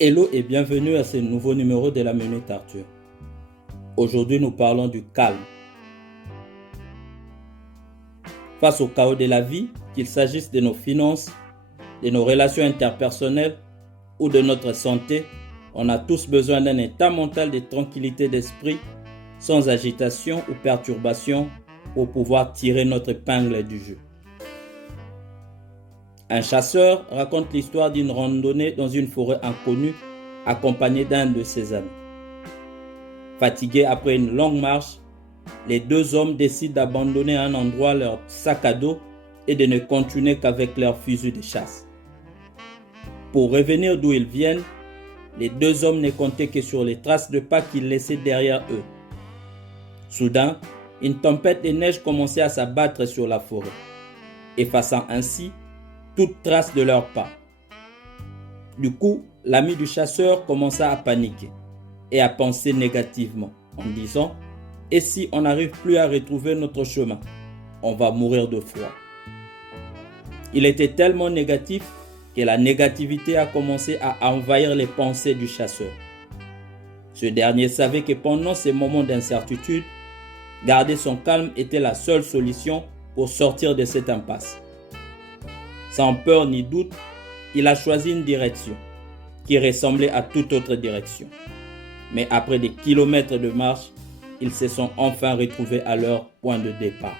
Hello et bienvenue à ce nouveau numéro de la Minute Arthur. Aujourd'hui, nous parlons du calme. Face au chaos de la vie, qu'il s'agisse de nos finances, de nos relations interpersonnelles ou de notre santé, on a tous besoin d'un état mental de tranquillité d'esprit, sans agitation ou perturbation, pour pouvoir tirer notre épingle du jeu. Un chasseur raconte l'histoire d'une randonnée dans une forêt inconnue accompagné d'un de ses amis. Fatigués après une longue marche, les deux hommes décident d'abandonner à un endroit leur sac à dos et de ne continuer qu'avec leurs fusils de chasse. Pour revenir d'où ils viennent, les deux hommes ne comptaient que sur les traces de pas qu'ils laissaient derrière eux. Soudain, une tempête de neige commençait à s'abattre sur la forêt, effaçant ainsi toute trace de leurs pas. Du coup, l'ami du chasseur commença à paniquer et à penser négativement en disant « Et si on n'arrive plus à retrouver notre chemin, on va mourir de froid ». Il était tellement négatif que la négativité a commencé à envahir les pensées du chasseur. Ce dernier savait que pendant ces moments d'incertitude, garder son calme était la seule solution pour sortir de cette impasse. Sans peur ni doute, il a choisi une direction qui ressemblait à toute autre direction. Mais après des kilomètres de marche, ils se sont enfin retrouvés à leur point de départ.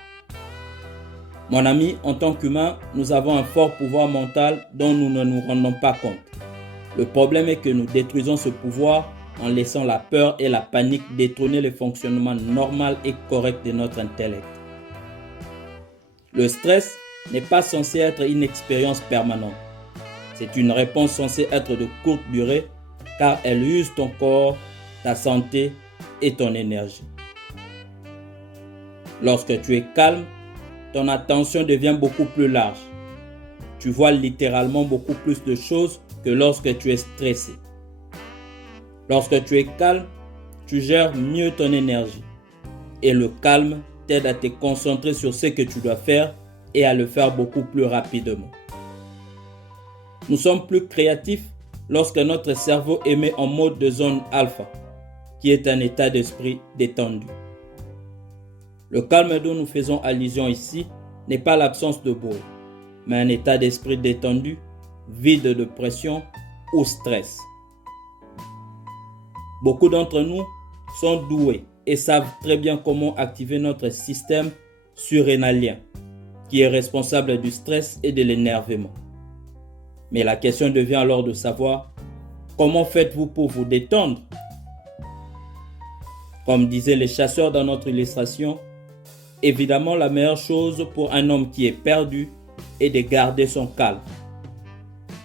Mon ami, en tant qu'humain, nous avons un fort pouvoir mental dont nous ne nous rendons pas compte. Le problème est que nous détruisons ce pouvoir en laissant la peur et la panique détrôner le fonctionnement normal et correct de notre intellect. Le stress n'est pas censé être une expérience permanente. C'est une réponse censée être de courte durée car elle use ton corps, ta santé et ton énergie. Lorsque tu es calme, ton attention devient beaucoup plus large. Tu vois littéralement beaucoup plus de choses que lorsque tu es stressé. Lorsque tu es calme, tu gères mieux ton énergie. Et le calme t'aide à te concentrer sur ce que tu dois faire et à le faire beaucoup plus rapidement. Nous sommes plus créatifs lorsque notre cerveau émet en mode de zone alpha, qui est un état d'esprit détendu. Le calme dont nous faisons allusion ici n'est pas l'absence de bruit, mais un état d'esprit détendu, vide de pression ou stress. Beaucoup d'entre nous sont doués et savent très bien comment activer notre système surrénalien, qui est responsable du stress et de l'énervement. Mais la question devient alors de savoir comment faites-vous pour vous détendre? Comme disaient les chasseurs dans notre illustration, évidemment la meilleure chose pour un homme qui est perdu est de garder son calme.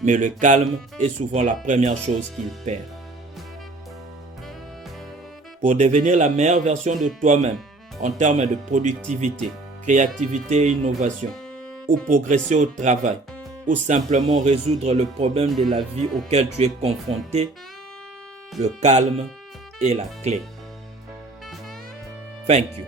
Mais le calme est souvent la première chose qu'il perd. Pour devenir la meilleure version de toi-même en termes de productivité, créativité et innovation, ou progresser au travail, ou simplement résoudre le problème de la vie auquel tu es confronté, le calme est la clé. Thank you.